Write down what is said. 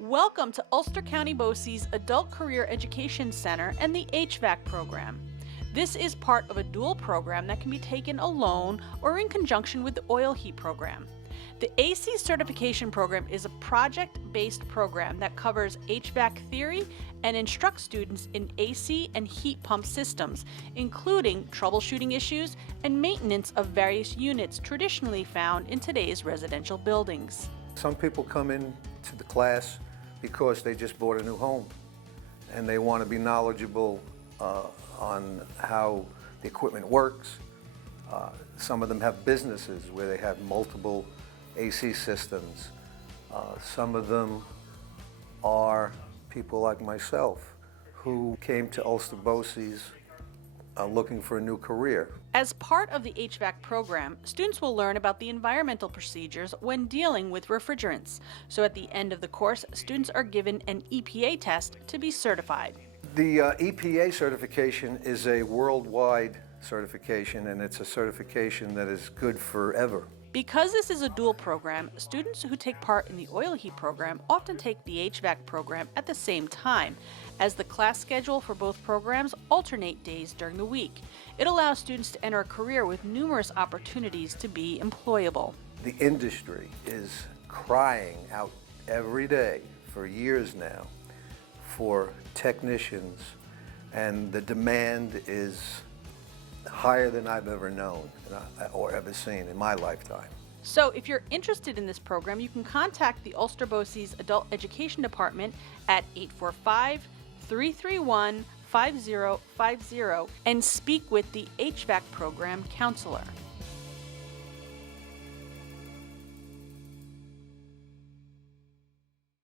Welcome to Ulster County BOCES Adult Career Education Center and the HVAC program. This is part of a dual program that can be taken alone or in conjunction with the oil heat program. The AC certification program is a project-based program that covers HVAC theory and instructs students in AC and heat pump systems, including troubleshooting issues and maintenance of various units traditionally found in today's residential buildings. Some people come in to the class because they just bought a new home and they want to be knowledgeable on how the equipment works. Some of them have businesses where they have multiple AC systems. Some of them are people like myself who came to Ulster BOCES looking for a new career. As part of the HVAC program, students will learn about the environmental procedures when dealing with refrigerants. So at the end of the course, students are given an EPA test to be certified. The EPA certification is a worldwide certification, and it's a certification that is good forever. Because this is a dual program, students who take part in the oil heat program often take the HVAC program at the same time, as the class schedule for both programs alternate days during the week. It allows students to enter a career with numerous opportunities to be employable. The industry is crying out every day for years now for technicians, and the demand is higher than I've ever known or ever seen in my lifetime. So if you're interested in this program, you can contact the Ulster BOCES Adult Education Department at 845-331-5050 and speak with the HVAC program counselor.